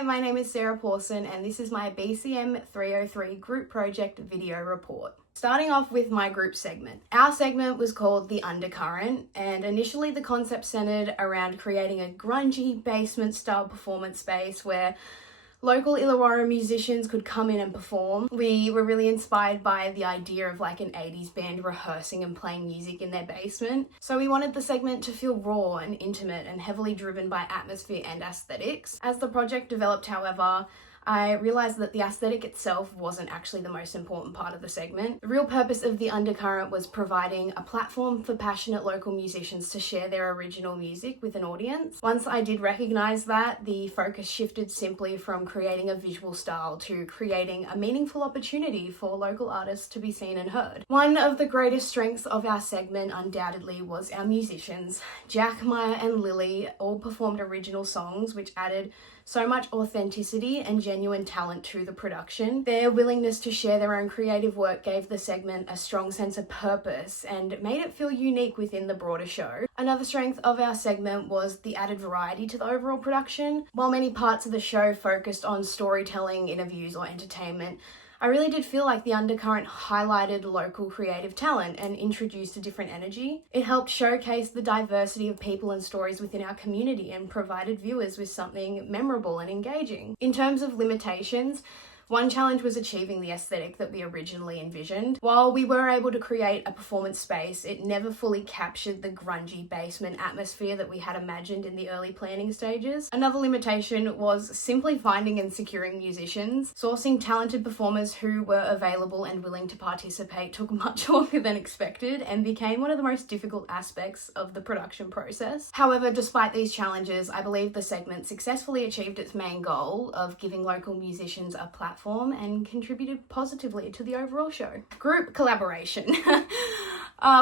Hi, my name is Sarah Pawson and this is my BCM303 group project video report. Starting off with my group segment. Our segment was called The Undercurrent, and initially the concept centered around creating a grungy basement style performance space where local Illawarra musicians could come in and perform. We were really inspired by the idea of like an 80s band rehearsing and playing music in their basement. So we wanted the segment to feel raw and intimate and heavily driven by atmosphere and aesthetics. As the project developed, however, I realised that the aesthetic itself wasn't actually the most important part of the segment. The real purpose of The Undercurrent was providing a platform for passionate local musicians to share their original music with an audience. Once I did recognise that, the focus shifted simply from creating a visual style to creating a meaningful opportunity for local artists to be seen and heard. One of the greatest strengths of our segment undoubtedly was our musicians. Jack, Maya and Lily all performed original songs which added so much authenticity and genuine talent to the production. Their willingness to share their own creative work gave the segment a strong sense of purpose and made it feel unique within the broader show. Another strength of our segment was the added variety to the overall production. While many parts of the show focused on storytelling, interviews or entertainment, I really did feel like The Undercurrent highlighted local creative talent and introduced a different energy. It helped showcase the diversity of people and stories within our community and provided viewers with something memorable and engaging. In terms of limitations, one challenge was achieving the aesthetic that we originally envisioned. While we were able to create a performance space, it never fully captured the grungy basement atmosphere that we had imagined in the early planning stages. Another limitation was simply finding and securing musicians. Sourcing talented performers who were available and willing to participate took much longer than expected and became one of the most difficult aspects of the production process. However, despite these challenges, I believe the segment successfully achieved its main goal of giving local musicians a platform and contributed positively to the overall show. Group collaboration.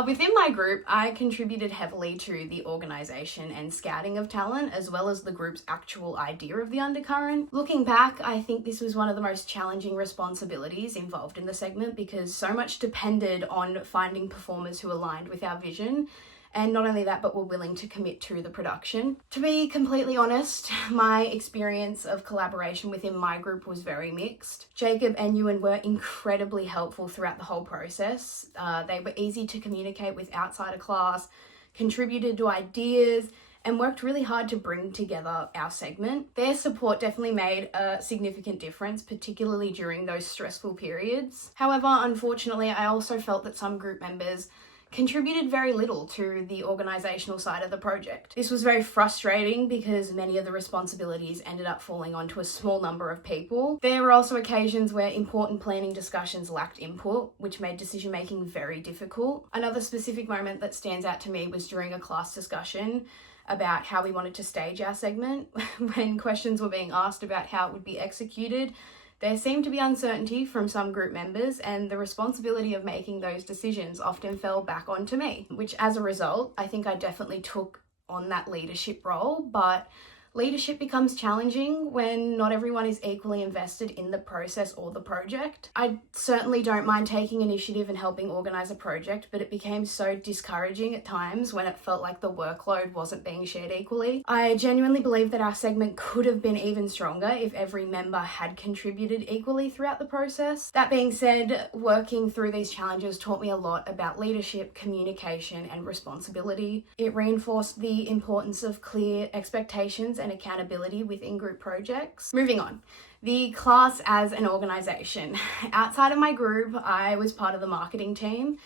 Within my group, I contributed heavily to the organisation and scouting of talent, as well as the group's actual idea of The Undercurrent. Looking back, I think this was one of the most challenging responsibilities involved in the segment because so much depended on finding performers who aligned with our vision. And not only that, but were willing to commit to the production. To be completely honest, my experience of collaboration within my group was very mixed. Jacob and Ewan were incredibly helpful throughout the whole process. They were easy to communicate with outside of class, contributed to ideas, and worked really hard to bring together our segment. Their support definitely made a significant difference, particularly during those stressful periods. However, unfortunately, I also felt that some group members contributed very little to the organisational side of the project. This was very frustrating because many of the responsibilities ended up falling onto a small number of people. There were also occasions where important planning discussions lacked input, which made decision making very difficult. Another specific moment that stands out to me was during a class discussion about how we wanted to stage our segment. When questions were being asked about how it would be executed, there seemed to be uncertainty from some group members, and the responsibility of making those decisions often fell back onto me, which as a result, I think I definitely took on that leadership role, but leadership becomes challenging when not everyone is equally invested in the process or the project. I certainly don't mind taking initiative and helping organise a project, but it became so discouraging at times when it felt like the workload wasn't being shared equally. I genuinely believe that our segment could have been even stronger if every member had contributed equally throughout the process. That being said, working through these challenges taught me a lot about leadership, communication, and responsibility. It reinforced the importance of clear expectations and accountability within group projects. Moving on. The class as an organisation. Outside of my group, I was part of the marketing team.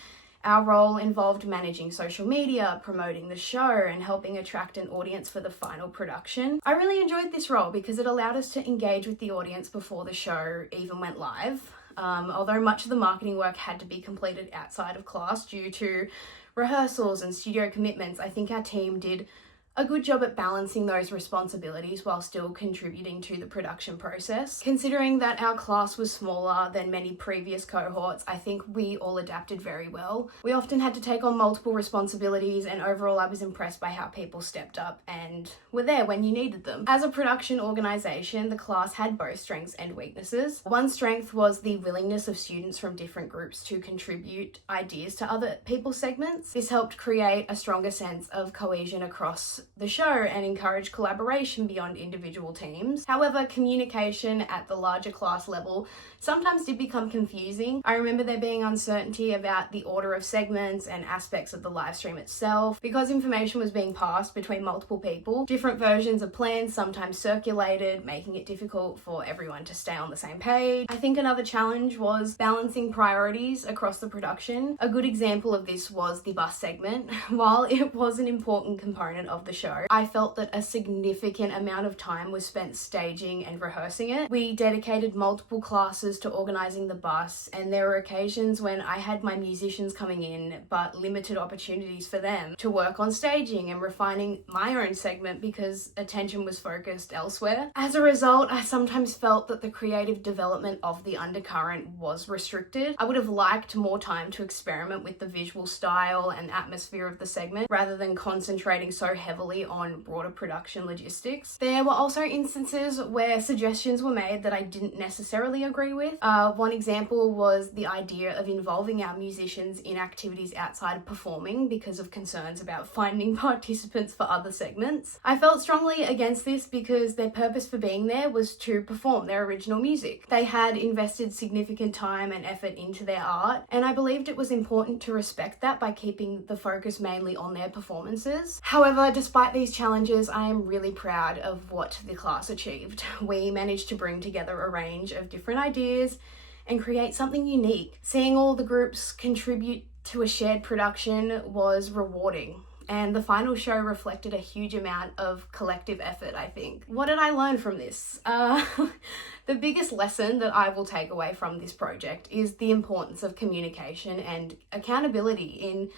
Our role involved managing social media, promoting the show, and helping attract an audience for the final production. I really enjoyed this role because it allowed us to engage with the audience before the show even went live. Although much of the marketing work had to be completed outside of class due to rehearsals and studio commitments, I think our team did a good job at balancing those responsibilities while still contributing to the production process. Considering that our class was smaller than many previous cohorts, I think we all adapted very well. We often had to take on multiple responsibilities, and overall I was impressed by how people stepped up and were there when you needed them. As a production organisation, the class had both strengths and weaknesses. One strength was the willingness of students from different groups to contribute ideas to other people's segments. This helped create a stronger sense of cohesion across the show and encourage collaboration beyond individual teams. However, communication at the larger class level sometimes did become confusing. I remember there being uncertainty about the order of segments and aspects of the live stream itself. Because information was being passed between multiple people, different versions of plans sometimes circulated, making it difficult for everyone to stay on the same page. I think another challenge was balancing priorities across the production. A good example of this was the bus segment. While it was an important component of the show, I felt that a significant amount of time was spent staging and rehearsing it. We dedicated multiple classes to organising the bus, and there were occasions when I had my musicians coming in but limited opportunities for them to work on staging and refining my own segment because attention was focused elsewhere. As a result, I sometimes felt that the creative development of the undercurrent was restricted. I would have liked more time to experiment with the visual style and atmosphere of the segment rather than concentrating so heavily on broader production logistics. There were also instances where suggestions were made that I didn't necessarily agree with. One example was the idea of involving our musicians in activities outside of performing because of concerns about finding participants for other segments. I felt strongly against this because their purpose for being there was to perform their original music. They had invested significant time and effort into their art, and I believed it was important to respect that by keeping the focus mainly on their performances. However, despite these challenges, I am really proud of what the class achieved. We managed to bring together a range of different ideas and create something unique. Seeing all the groups contribute to a shared production was rewarding, and the final show reflected a huge amount of collective effort, I think. What did I learn from this? The biggest lesson that I will take away from this project is the importance of communication and accountability in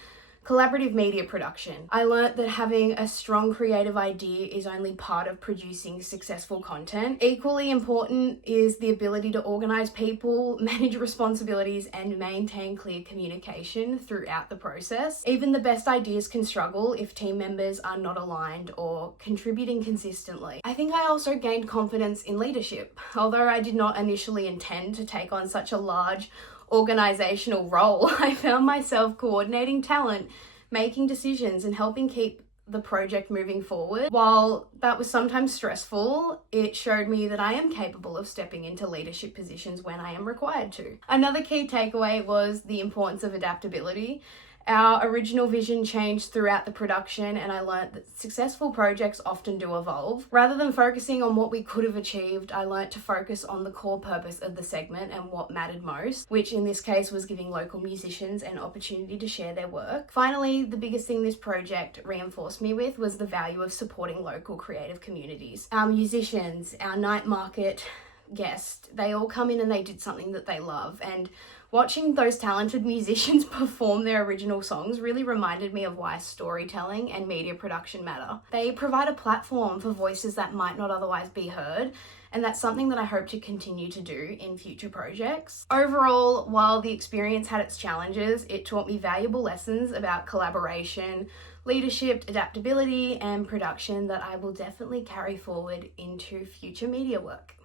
collaborative media production. I learnt that having a strong creative idea is only part of producing successful content. Equally important is the ability to organise people, manage responsibilities, and maintain clear communication throughout the process. Even the best ideas can struggle if team members are not aligned or contributing consistently. I think I also gained confidence in leadership. Although I did not initially intend to take on such a large organizational role, I found myself coordinating talent, making decisions, and helping keep the project moving forward. While that was sometimes stressful, it showed me that I am capable of stepping into leadership positions when I am required to. Another key takeaway was the importance of adaptability. Our original vision changed throughout the production, and I learnt that successful projects often do evolve. Rather than focusing on what we could have achieved, I learnt to focus on the core purpose of the segment and what mattered most, which in this case was giving local musicians an opportunity to share their work. Finally, the biggest thing this project reinforced me with was the value of supporting local creative communities. Our musicians, our night market guests, they all come in and they did something that they love, and watching those talented musicians perform their original songs really reminded me of why storytelling and media production matter. They provide a platform for voices that might not otherwise be heard, and that's something that I hope to continue to do in future projects. Overall, while the experience had its challenges, it taught me valuable lessons about collaboration, leadership, adaptability, and production that I will definitely carry forward into future media work.